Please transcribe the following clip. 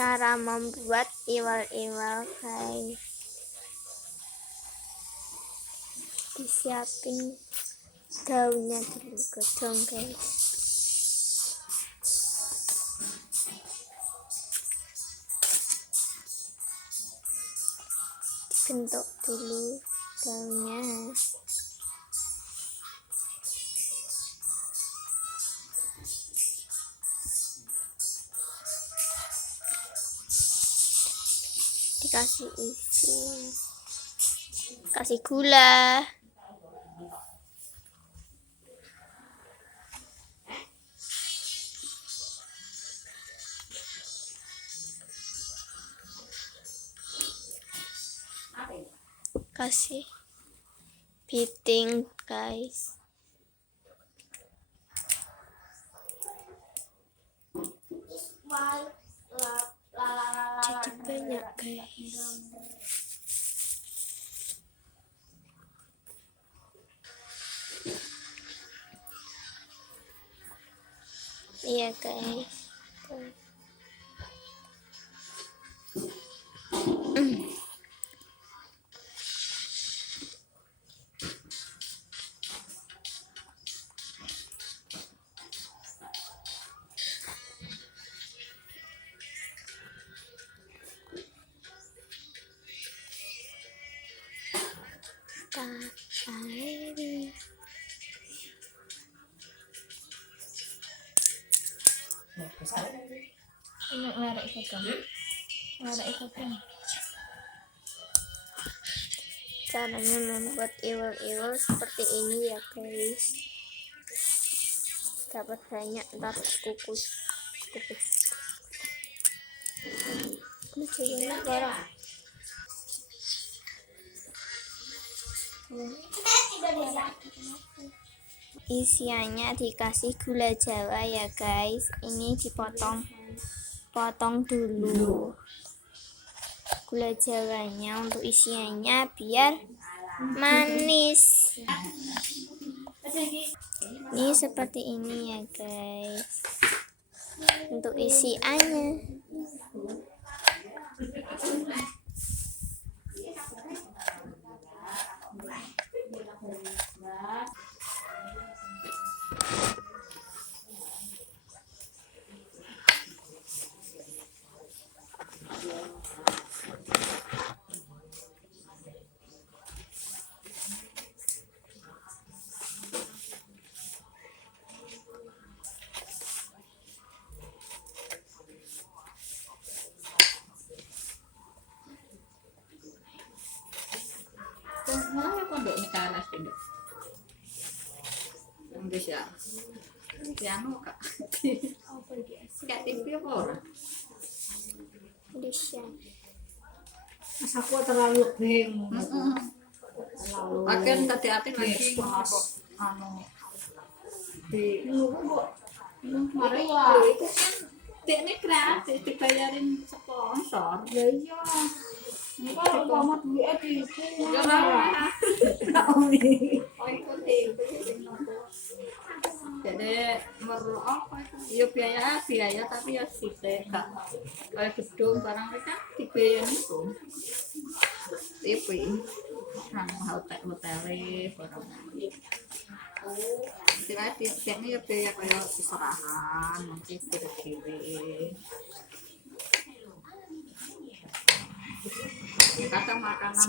Cara membuat iwal-iwal, guys. Disiapin daunnya dulu, godong, guys. Dibentuk dulu daunnya. Dikasih isi, kasih gula, kasih piting, guys. Jadi banyak, guys. Iya, guys. Ini caranya membuat iwal-iwal seperti ini ya, guys. Dapat banyak, ntar kukus. Ini jadinya barang. Isiannya dikasih gula jawa ya, guys. Ini dipotong dulu gula jawanya untuk isiannya biar manis. Ini seperti ini ya, guys, untuk isiannya. Mana pondok ini kanas pondok? Bisa. Piano kak. Kayak TV apa orang? Bisa. Mas aku terlalu bingung. Akan hati-hati lagi anu di kemarin itu kan ini gratis dibayarin sponsor. Ya iya. Ini kalau umpama duitnya dihitung. Ya lah. Oh ikuti. Jadi meru apa itu? Ya biaya tapi ya sithik gak kayak gedung barang mereka dibayar itu. TV. Nang hotel barang. Ini ya biaya kayak serahan, nanti kiri-kiri. Kata makanan